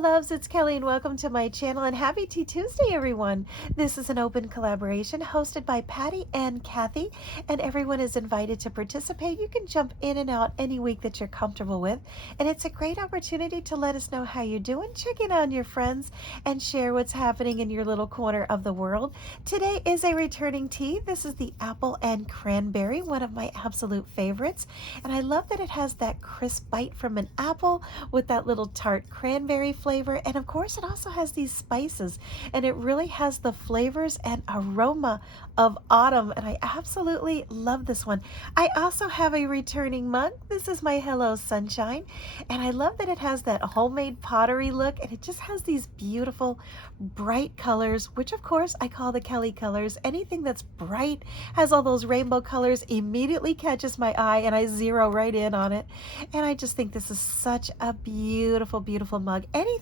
Loves, it's Kelly and welcome to my channel and happy Tea Tuesday, everyone. This is an open collaboration hosted by Patty and Kathy, and everyone is invited to participate. You can jump in and out any week that you're comfortable with, and it's a great opportunity to let us know how you're doing, check in on your friends, and share what's happening in your little corner of the world. Today is a returning tea. This is the apple and cranberry, one of my absolute favorites, and I love that it has that crisp bite from an apple with that little tart cranberry flavor. And of course, it also has these spices, and it really has the flavors and aroma of autumn. And I absolutely love this one. I also have a returning mug. This is my Hello Sunshine, and I love that it has that homemade pottery look, and it just has these beautiful bright colors, which of course I call the Kelly colors. Anything that's bright, has all those rainbow colors, immediately catches my eye, and I zero right in on it. And I just think this is such a beautiful, beautiful mug. Anything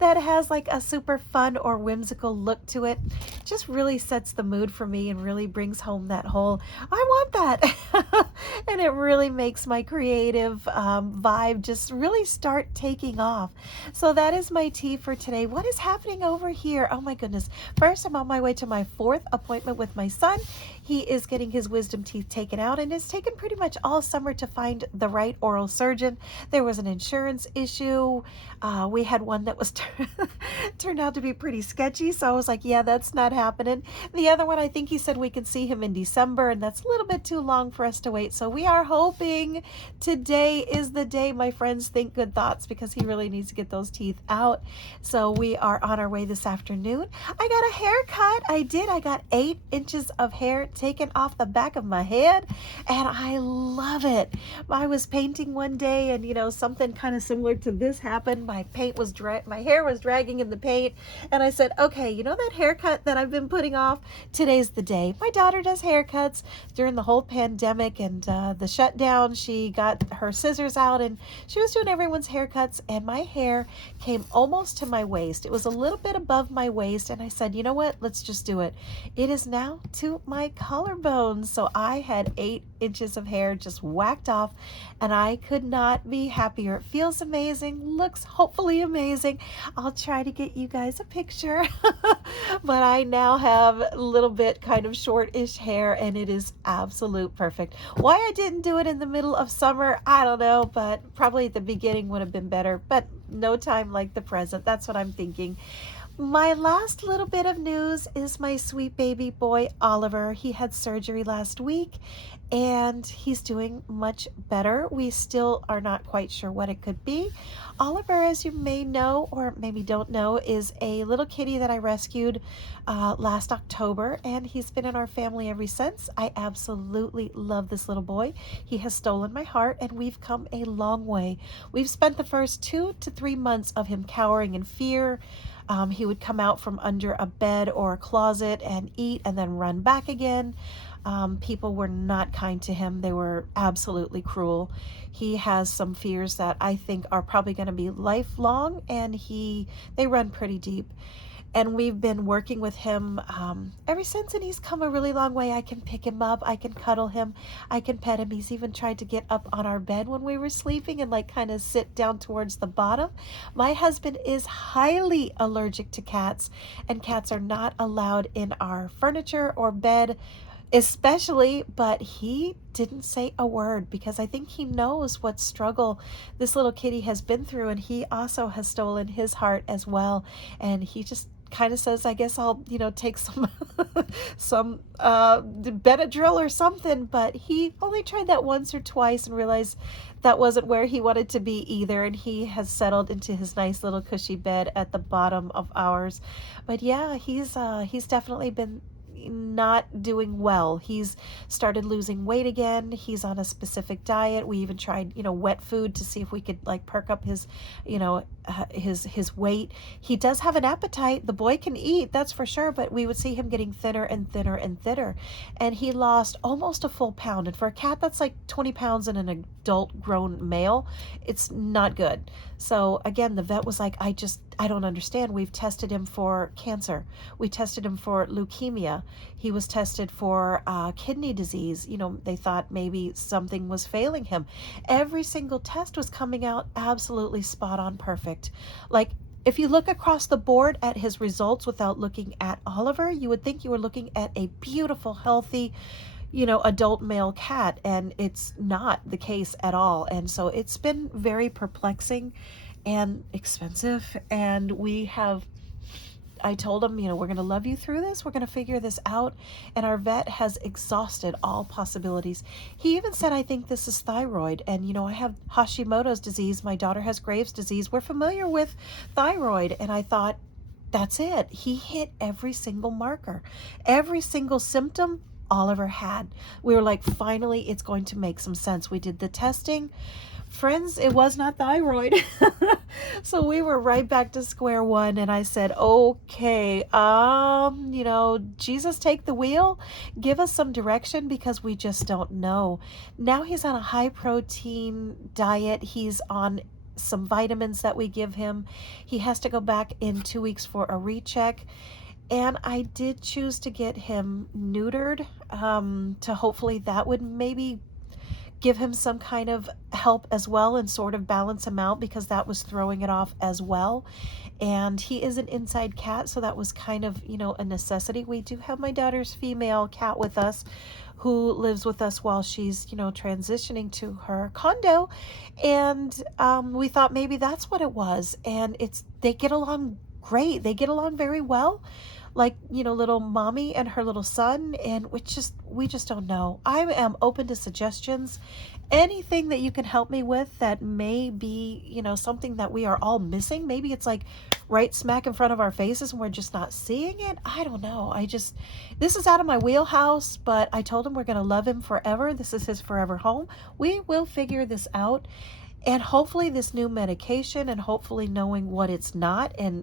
that has like a super fun or whimsical look to it just really sets the mood for me and really brings home that whole, I want that. And it really makes my creative vibe just really start taking off. So that is my tea for today. What is happening over here? Oh my goodness. First, I'm on my way to my 4th appointment with my son. He is getting his wisdom teeth taken out, and it's taken pretty much all summer to find the right oral surgeon. There was an insurance issue. We had one that was turned out to be pretty sketchy, so I was like, yeah, that's not happening. The other one, I think he said we could see him in December, and that's a little bit too long for us to wait. So we are hoping today is the day, my friends. Think good thoughts, because he really needs to get those teeth out. So we are on our way this afternoon. I got a haircut. I did. I got 8 inches of hair taken off the back of my head, and I love it. I was painting one day, and something kind of similar to this happened. My hair was dragging in the paint, and I said, okay, that haircut that I've been putting off, today's the day. My daughter does haircuts. During the whole pandemic and the shutdown, she got her scissors out and she was doing everyone's haircuts, and my hair came almost to my waist. It was a little bit above my waist, and I said, you know what, let's just do it. It is now to my collarbones. So I had 8 inches of hair just whacked off, and I could not be happier. It feels amazing, looks hopefully amazing. I'll try to get you guys a picture. But I now have a little bit kind of short-ish hair, and it is absolute perfect. Why I didn't do it in the middle of summer, I don't know, but probably at the beginning would have been better, but no time like the present. That's what I'm thinking. My last little bit of news is my sweet baby boy, Oliver. He had surgery last week, and he's doing much better. We still are not quite sure what it could be. Oliver, as you may know, or maybe don't know, is a little kitty that I rescued last October, and he's been in our family ever since. I absolutely love this little boy. He has stolen my heart, and we've come a long way. We've spent the first 2 to 3 months of him cowering in fear. He would come out from under a bed or a closet and eat and then run back again. People were not kind to him. They were absolutely cruel. He has some fears that I think are probably going to be lifelong, and they run pretty deep. And we've been working with him ever since, and he's come a really long way. I can pick him up, I can cuddle him, I can pet him. He's even tried to get up on our bed when we were sleeping and kind of sit down towards the bottom. My husband is highly allergic to cats, and cats are not allowed in our furniture or bed especially, but he didn't say a word because I think he knows what struggle this little kitty has been through, and he also has stolen his heart as well. And he just kind of says, I guess I'll take some some Benadryl or something. But he only tried that once or twice and realized that wasn't where he wanted to be either, and he has settled into his nice little cushy bed at the bottom of ours. But yeah, he's definitely been not doing well. He's started losing weight again. He's on a specific diet. We even tried, wet food to see if we could perk up his, his weight. He does have an appetite. The boy can eat, that's for sure, but we would see him getting thinner and thinner and thinner. And he lost almost a full pound. And for a cat that's like 20 pounds in an adult grown male, it's not good. So again, the vet was like, I don't understand. We've tested him for cancer. We tested him for leukemia. He was tested for kidney disease. They thought maybe something was failing him. Every single test was coming out absolutely spot on perfect. Like if you look across the board at his results without looking at Oliver, you would think you were looking at a beautiful, healthy, adult male cat, and it's not the case at all. And so it's been very perplexing and expensive. And I told him, we're going to love you through this. We're going to figure this out. And our vet has exhausted all possibilities. He even said, I think this is thyroid. And, I have Hashimoto's disease. My daughter has Graves' disease. We're familiar with thyroid. And I thought, that's it. He hit every single marker, every single symptom Oliver had. We were like, finally, it's going to make some sense. We did the testing. Friends, it was not thyroid. So we were right back to square one, and I said, okay, Jesus, take the wheel, give us some direction, because we just don't know. Now he's on a high protein diet. He's on some vitamins that we give him. He has to go back in 2 weeks for a recheck. And I did choose to get him neutered, to hopefully that would maybe give him some kind of help as well and sort of balance him out, because that was throwing it off as well. And he is an inside cat, so that was kind of, a necessity. We do have my daughter's female cat with us, who lives with us while she's, transitioning to her condo. And we thought maybe that's what it was. And they get along great. They get along very well, like, little mommy and her little son. And we just don't know. I am open to suggestions. Anything that you can help me with that may be, something that we are all missing. Maybe it's like right smack in front of our faces and we're just not seeing it. I don't know. This is out of my wheelhouse, but I told him we're going to love him forever. This is his forever home. We will figure this out. And hopefully this new medication, and hopefully knowing what it's not, and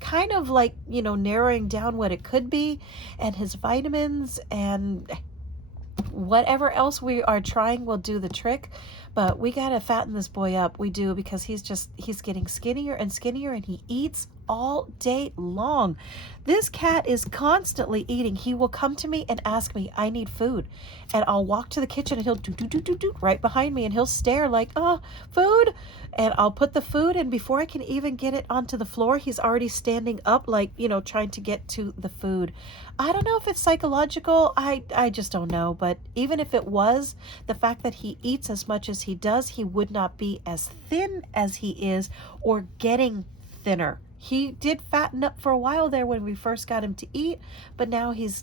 kind of like, narrowing down what it could be, and his vitamins and whatever else we are trying will do the trick. But we got to fatten this boy up. We do, because he's getting skinnier and skinnier, and he eats all day long. This cat is constantly eating. He will come to me and ask me, I need food. And I'll walk to the kitchen, and he'll do right behind me, and he'll stare like, oh, food. And I'll put the food, and before I can even get it onto the floor, he's already standing up, like, trying to get to the food. I don't know if it's psychological. I just don't know. But even if it was, the fact that he eats as much as he does, he would not be as thin as he is, or getting thinner. He did fatten up for a while there when we first got him to eat, but now he's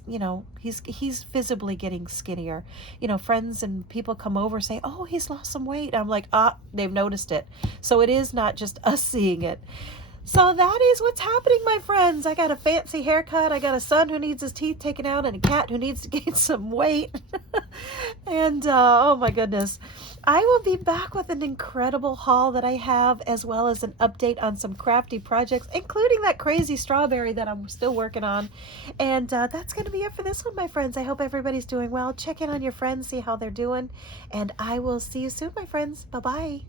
visibly getting skinnier. Friends and people come over, say, oh, he's lost some weight. I'm like, they've noticed it. So it is not just us seeing it. So that is what's happening, my friends. I got a fancy haircut. I got a son who needs his teeth taken out, and a cat who needs to gain some weight. And oh my goodness. I will be back with an incredible haul that I have, as well as an update on some crafty projects, including that crazy strawberry that I'm still working on. And that's going to be it for this one, my friends. I hope everybody's doing well. Check in on your friends, see how they're doing. And I will see you soon, my friends. Bye-bye.